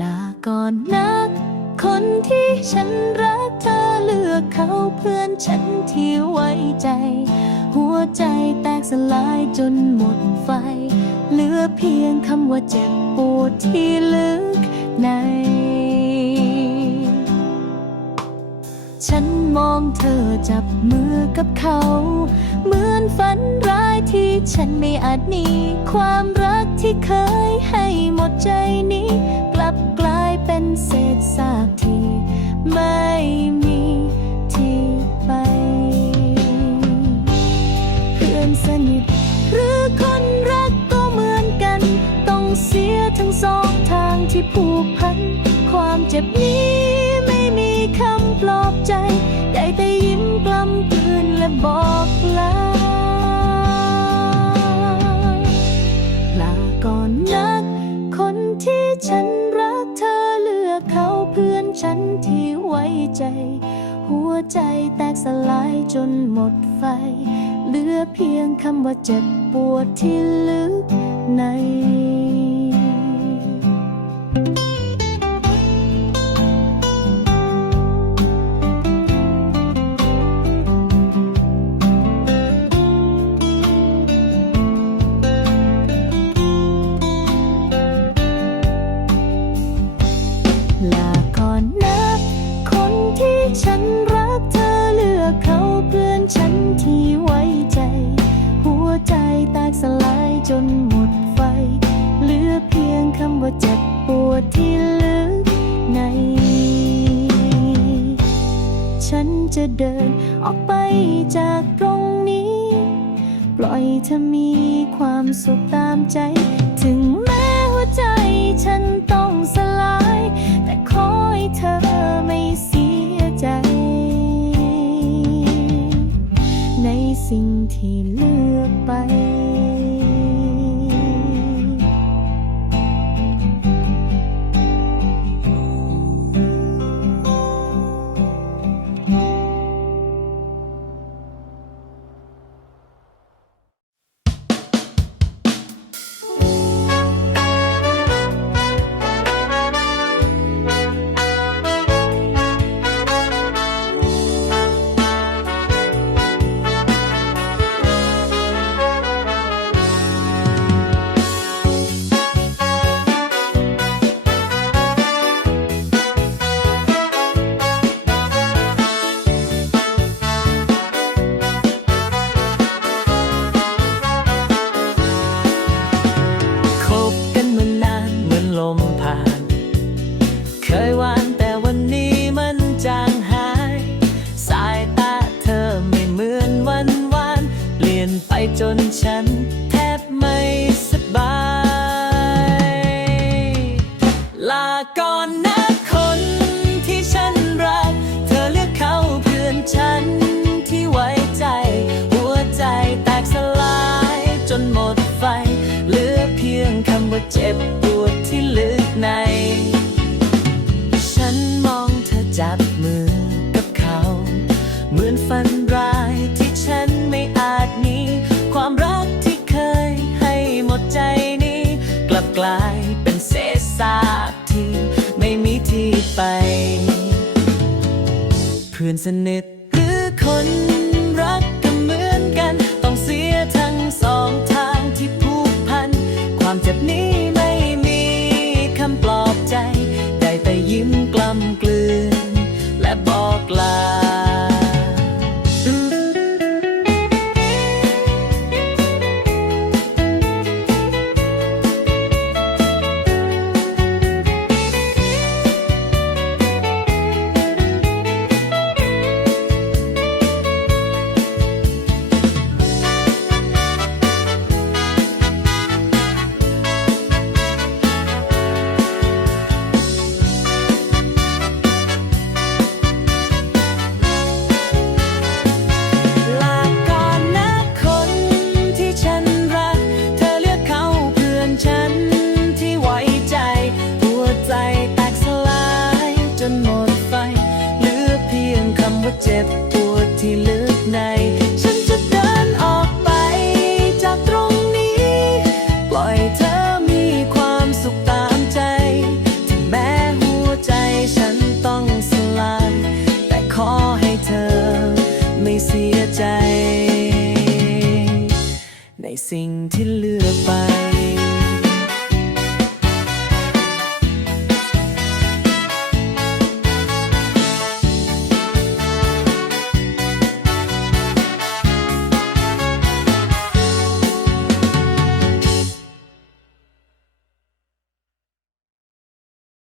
ลาก่อนนัก คนที่ฉันรักเธอเลือกเขาเพื่อนฉันที่ไว้ใจ หัวใจแตกสลายจนหมดไฟ เหลือเพียงคำว่าเจ็บปวดที่ลึกใน ฉันมองเธอจับมือกับเขา เหมือนฝันร้ายที่ฉันไม่อาจหนีความรักที่เคยให้หมดใจนี้ กลับกลายเป็นเศษซากที่ไม่มีที่ไปเพื่อนสนิทหรือคนรักก็เหมือนกัน ต้องเสียทั้งสองทางที่ผูกพัน ความเจ็บนี้ ที่ฉันรักเธอเลือกเขาเพื่อนฉันที่ไว้ใจ หัวใจแตกสลายจนหมดไฟ เหลือเพียงคำว่าเจ็บปวดที่ลึกใน ฉันรักเธอเลือกเขาเพื่อนฉันที่ไว้ใจ หัวใจแตกสลายจนหมดไฟ เหลือเพียงคำว่าเจ็บปวดที่ลึกใน ฉันจะเดินออกไปจากตรงนี้ ปล่อยเธอมีความสุขตามใจ ถึงแม้หัวใจฉันต้องสลาย แต่ขอให้เธอไม่ สิ่งที่เลือกไป นฉันแทบไม่สบาย ลาก่อนนะคนที่ฉันรัก เธอเลือกเขาเพื่อนฉันที่ไว้ใจ หัวใจแตกสลายจนหมดไฟ เหลือเพียงคำว่าเจ็บ พื่อนสนิทหรือคนรักก็เหมือนกัน ต้องเสียทั้งสองทางที่ผูกพัน ความเจ็บนี้ไม่มีคำปลอบใจ ได้แต่ยิ้มกล้ำกลืน และบอกลา นหมดไฟ เหลือเพียงคำว่าเจ็บปวดที่ลึกใน ฉันจะเดินออกไปจากตรงนี้ ปล่อยเธอ